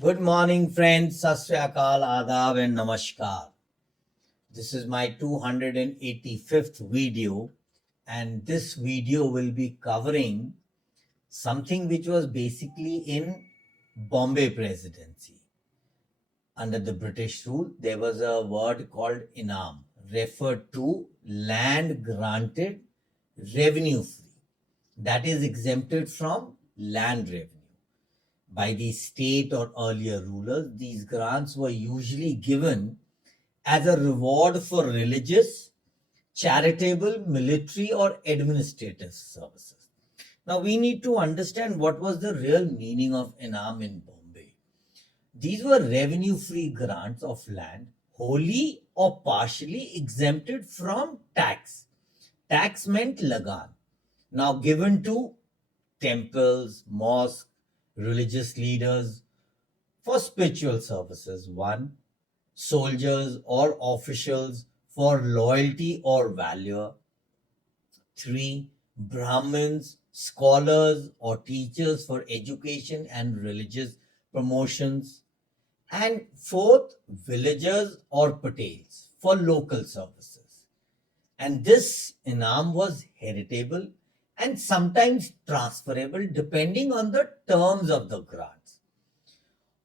Good morning, friends. Sat Sri Akal, Adab, and Namaskar. This is my 285th video, and this video will be covering something which was basically in Bombay Presidency. Under the British rule, there was a word called Inam, referred to land granted revenue free, that is exempted from land revenue by the state or earlier rulers. These grants were usually given as a reward for religious, charitable, military, or administrative services. Now, we need to understand what was the real meaning of Inam in Bombay. These were revenue free grants of land, wholly or partially exempted from tax. Tax meant lagan. Now, given to temples, mosques, religious leaders for spiritual services. One, soldiers or officials for loyalty or valor. Three, Brahmins, scholars or teachers for education and religious promotions. And fourth, villagers or patels for local services. And this inam was heritable and sometimes transferable depending on the terms of the grants,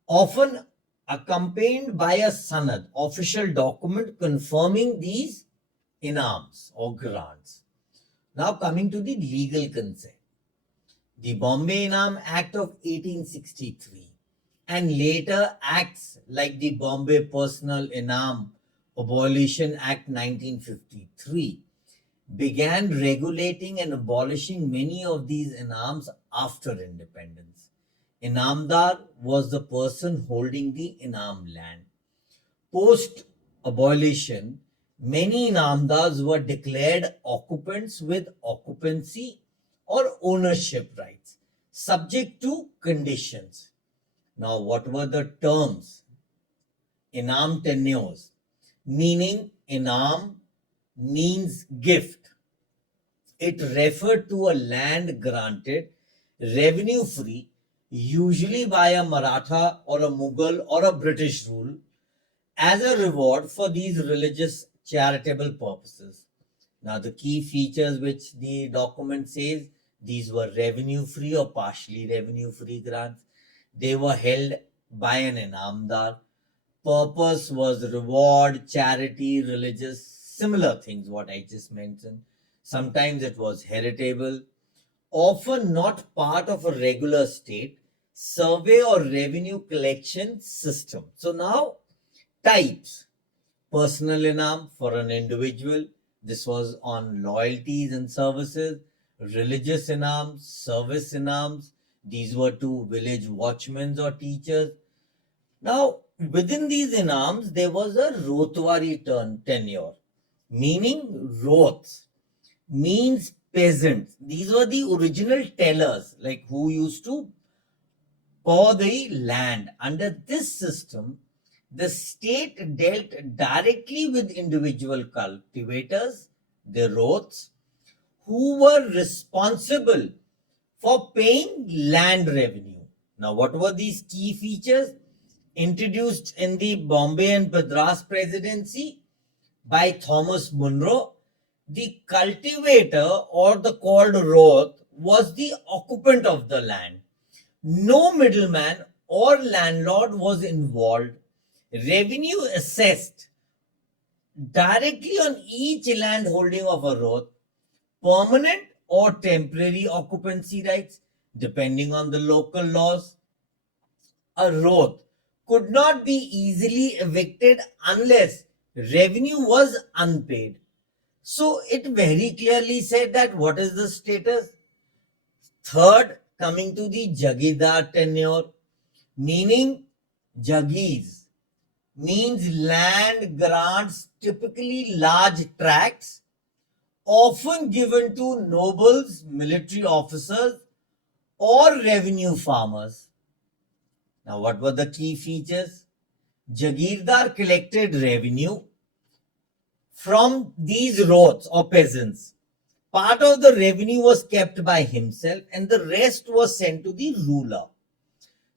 often accompanied by a sanad, official document confirming these inams or grants. Now coming to the legal consent. The Bombay Inam Act of 1863 and later acts like the Bombay Personal Inam Abolition Act 1953 began regulating and abolishing many of these inams after independence. Inamdar was the person holding the inam land. Post abolition, many inamdars were declared occupants with occupancy or ownership rights, subject to conditions. Now, what were the terms? Inam tenures, meaning inam means gift. It referred to a land granted revenue free, usually by a Maratha or a Mughal or a British rule, as a reward for these religious charitable purposes. Now, the key features which the document says, these were revenue free or partially revenue free grants. They were held by an inamdar. Purpose was reward, charity, religious, similar things what I just mentioned. Sometimes it was heritable, often not part of a regular state survey or revenue collection system. So now types. Personal inam for an individual. This was on loyalties and services. Religious inams, service inams. These were to village watchmen or teachers. Now, within these inams, there was a rotwari tenure, meaning roths, means peasants. These were the original tellers, like who used to paw the land. Under this system, the state dealt directly with individual cultivators, the roths, who were responsible for paying land revenue. Now, what were these key features introduced in the Bombay and Madras Presidency by Thomas Munro? The cultivator or the called roth was the occupant of the land. No middleman or landlord was involved. Revenue assessed directly on each land holding of a roth, permanent or temporary occupancy rights, depending on the local laws. A roth could not be easily evicted unless revenue was unpaid. So it very clearly said that what is the status? Third, coming to the Jagirdar tenure, meaning Jagis means land grants, typically large tracts, often given to nobles, military officers, or revenue farmers. Now, what were the key features? Jagirdar collected revenue from these roths or peasants. Part of the revenue was kept by himself and the rest was sent to the ruler.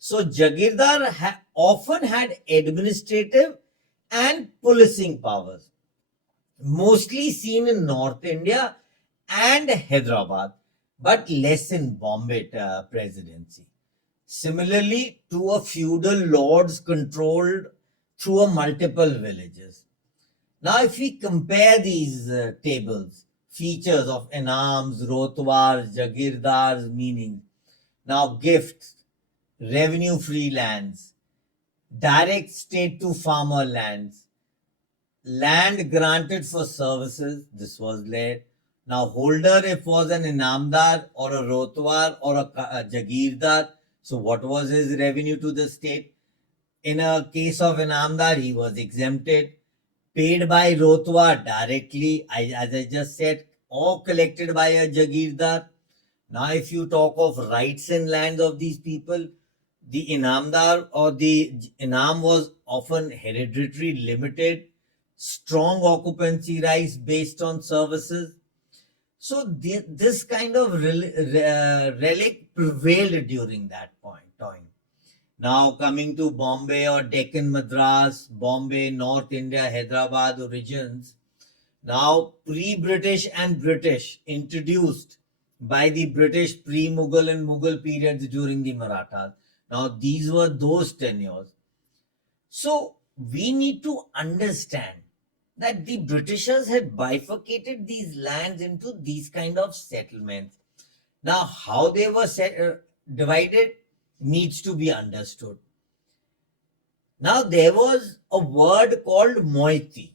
So Jagirdar often had administrative and policing powers, mostly seen in North India and Hyderabad, but less in Bombay Presidency. Similarly, to a feudal lords controlled through a multiple villages. Now, if we compare these tables, features of Inams, Rotwars, Jagirdars, meaning, now gifts, revenue free lands, direct state to farmer lands, land granted for services, this was there. Now, holder, if was an Inamdar or a Rotwar or a Jagirdar, so what was his revenue to the state? In a case of Inamdar, he was exempted, paid by Rotwar directly, as I just said, or collected by a Jagirdar. Now, if you talk of rights and lands of these people, the Inamdar or the Inam was often hereditary, limited, strong occupancy rights based on services. So this kind of relic prevailed during that point time. Now coming to Bombay or Deccan Madras, Bombay, North India, Hyderabad regions, now pre-British and British introduced by the British pre-Mughal and Mughal periods during the Marathas. Now these were those tenures. So we need to understand that the Britishers had bifurcated these lands into these kind of settlements. Now how they were divided needs to be understood. Now there was a word called Moiety.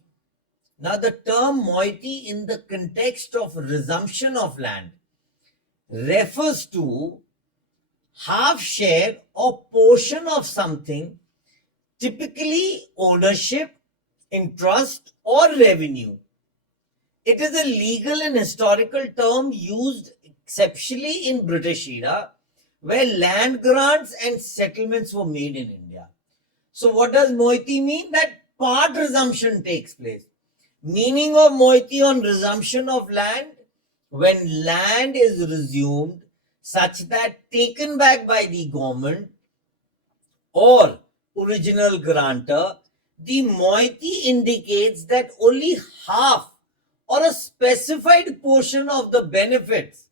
Now the term moiety in the context of resumption of land refers to half share or portion of something, typically ownership, interest or revenue. It is a legal and historical term used exceptionally in British era where land grants and settlements were made in India. So what does moiety mean? That part resumption takes place. Meaning of moiety on resumption of land, when land is resumed such that taken back by the government or original grantor, the moiety indicates that only half or a specified portion of the benefits,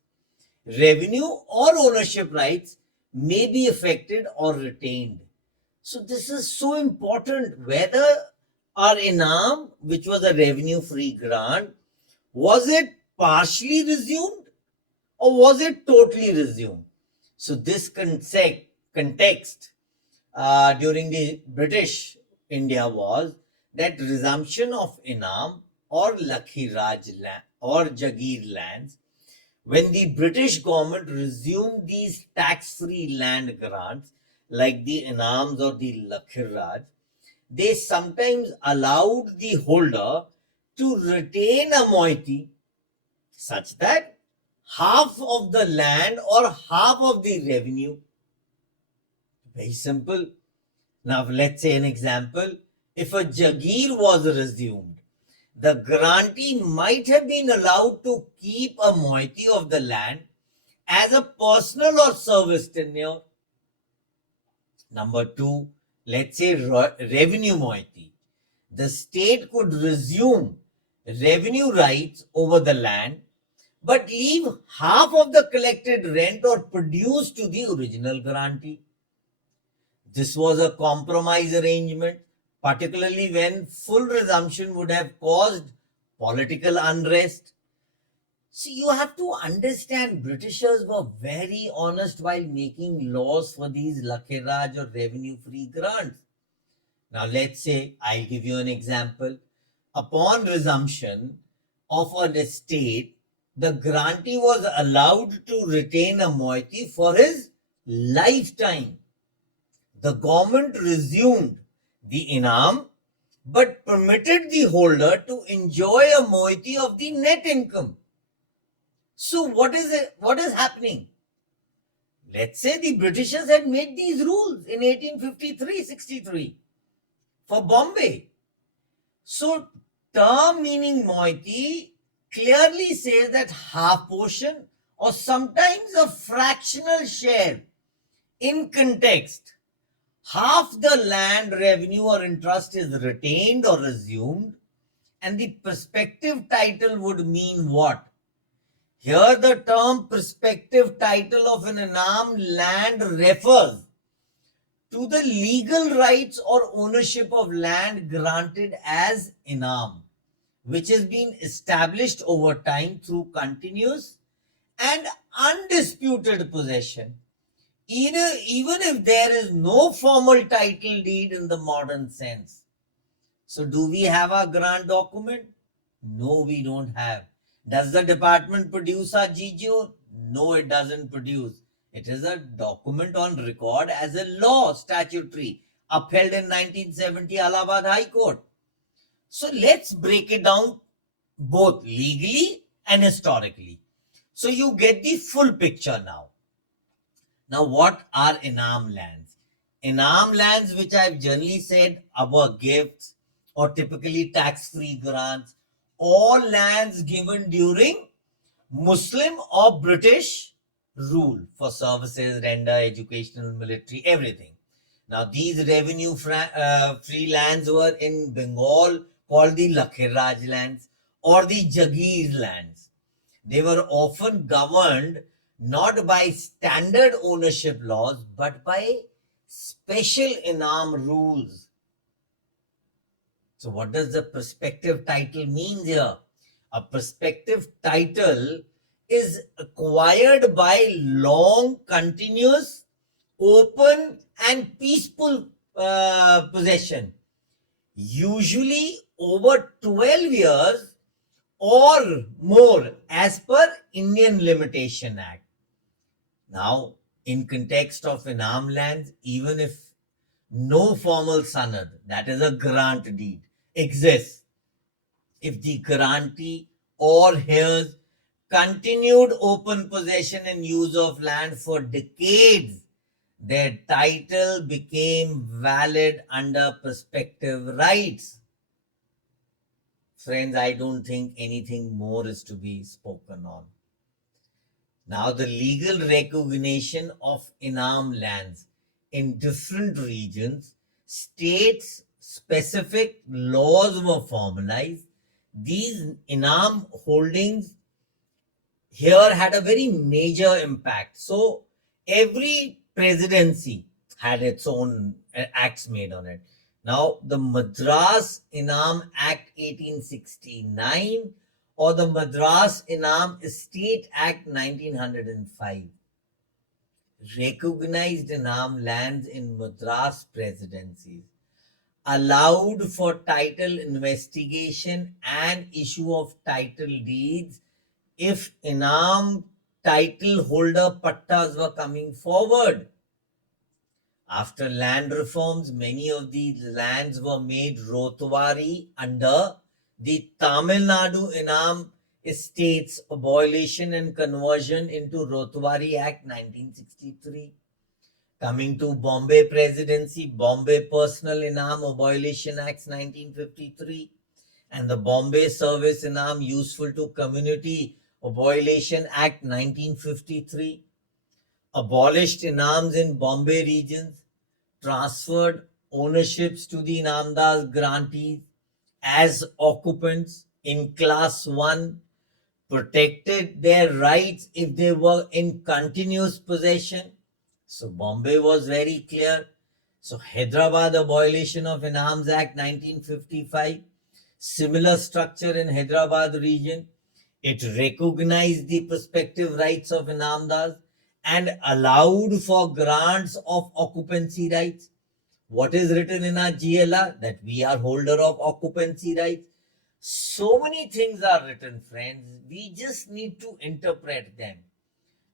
revenue or ownership rights may be affected or retained. So this is so important. Whether our Inam, which was a revenue-free grant, was it partially resumed or was it totally resumed? So this context during the British India was that resumption of Inam or Lakhi Raj land or Jagir lands, when the British government resumed these tax-free land grants like the Inams or the Lakhi Raj, they sometimes allowed the holder to retain a moiety such that half of the land or half of the revenue. Very simple. Now, let's say an example. If a Jagir was resumed, the grantee might have been allowed to keep a moiety of the land as a personal or service tenure. Number two, let's say revenue moiety. The state could resume revenue rights over the land but leave half of the collected rent or produce to the original grantee. This was a compromise arrangement, particularly when full resumption would have caused political unrest. So you have to understand Britishers were very honest while making laws for these Lakheraj or revenue-free grants. Now let's say, I'll give you an example. Upon resumption of an estate, the grantee was allowed to retain a moiety for his lifetime. The government resumed the Inam but permitted the holder to enjoy a moiety of the net income. So what is happening? Let's say the Britishers had made these rules in 1853-63 for Bombay. So term meaning moiety clearly says that half portion or sometimes a fractional share in context half the land revenue or interest is retained or assumed, and the prospective title would mean what? Here, the term prospective title of an Inam land refers to the legal rights or ownership of land granted as Inam, which has been established over time through continuous and undisputed possession, even if there is no formal title deed in the modern sense. So, do we have a grant document? No, we don't have. Does the department produce a GGO? No, it doesn't produce. It is a document on record as a law statutory upheld in 1970 Allahabad High Court. So let's break it down both legally and historically. So you get the full picture now. Now, what are Inam lands? Inam lands, which I've generally said, our gifts or typically tax-free grants, all lands given during Muslim or British rule for services, render, educational, military, everything. Now, these revenue free lands were in Bengal called the Lakhiraj lands or the Jagir lands. They were often governed not by standard ownership laws but by special Inam rules. So, what does the prospective title mean here? A prospective title is acquired by long, continuous, open, and peaceful possession, usually over 12 years or more as per Indian Limitation Act. Now, in context of Inam lands, even if no formal sanad, that is a grant deed, exists, if the grantee or heirs continued open possession and use of land for decades, their title became valid under prospective rights. Friends, I don't think anything more is to be spoken on. Now, the legal recognition of Inam lands in different regions, states specific laws were formalized. These Inam holdings here had a very major impact. So, every presidency had its own acts made on it. Now, the Madras Inam Act 1869 or the Madras Inam Estate Act 1905 recognized Inam lands in Madras presidencies, allowed for title investigation and issue of title deeds if Inam title holder pattas were coming forward. After land reforms, many of these lands were made Rotwari under the Tamil Nadu Inam Estates Abolition and Conversion into Rotwari Act 1963. Coming to Bombay Presidency, Bombay Personal Inam Abolition Acts 1953 and the Bombay Service Inam Useful to Community Abolition Act 1953 abolished Inams in Bombay regions, transferred ownerships to the Inamdas grantees as occupants in class 1, protected their rights if they were in continuous possession. So Bombay was very clear. So Hyderabad Abolition of Inams Act 1955, similar structure in Hyderabad region. It recognized the prospective rights of Inamdas and allowed for grants of occupancy rights. What is written in our GLR? That we are holder of occupancy rights. So many things are written, friends. We just need to interpret them.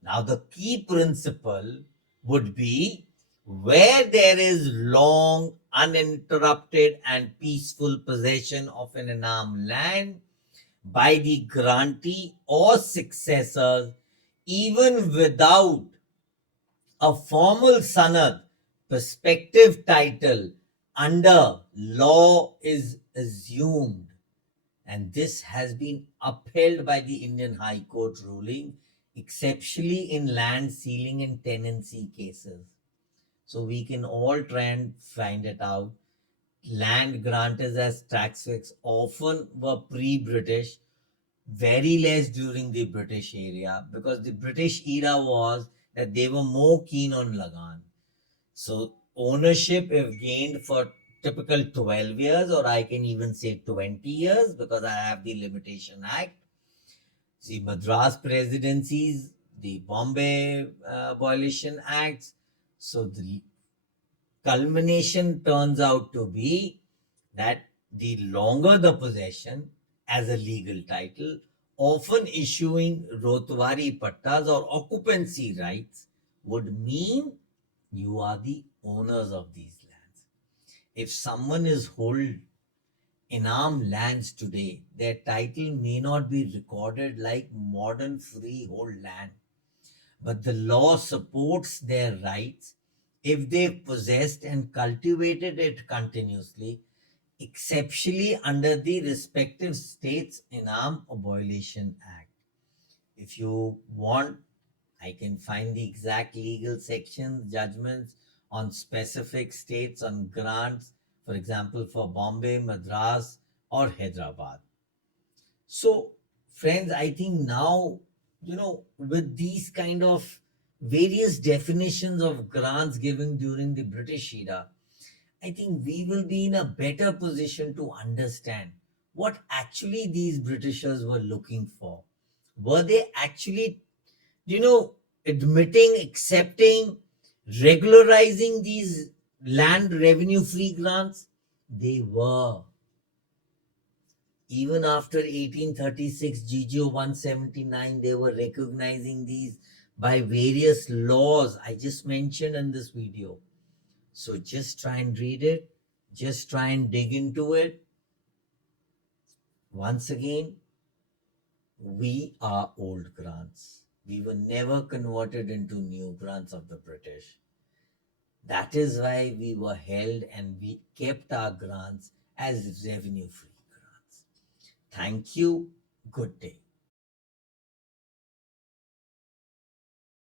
Now, the key principle would be where there is long, uninterrupted, and peaceful possession of an Inam land by the grantee or successors, even without a formal sanad, prospective title under law is assumed. And this has been upheld by the Indian High Court ruling, exceptionally in land sealing and tenancy cases. So we can all try and find it out. Land granted as tax fix often were pre-British, very less during the British era, because the British era was that they were more keen on Lagan. So ownership if gained for typical 12 years, or I can even say 20 years because I have the Limitation Act. See, Madras presidencies, the Bombay Abolition Acts. So the culmination turns out to be that the longer the possession as a legal title, often issuing Rotwari pattas or occupancy rights, would mean you are the owners of these lands. If someone is hold Inam lands today, their title may not be recorded like modern freehold land, but the law supports their rights if they've possessed and cultivated it continuously, exceptionally under the respective states' Inam Abolition Act. If you want, I can find the exact legal sections, judgments on specific states on grants, for example, for Bombay, Madras, or Hyderabad. So, friends, I think now, with these kind of various definitions of grants given during the British era, I think we will be in a better position to understand what actually these Britishers were looking for. Were they actually, you know, admitting, accepting, regularizing these land revenue free grants? They were. Even after 1836, GGO 179, they were recognizing these by various laws I just mentioned in this video. So just try and read it, just try and dig into it. Once again, we are old grants. We were never converted into new grants of the British. That is why we were held and we kept our grants as revenue free grants. Thank you. Good day.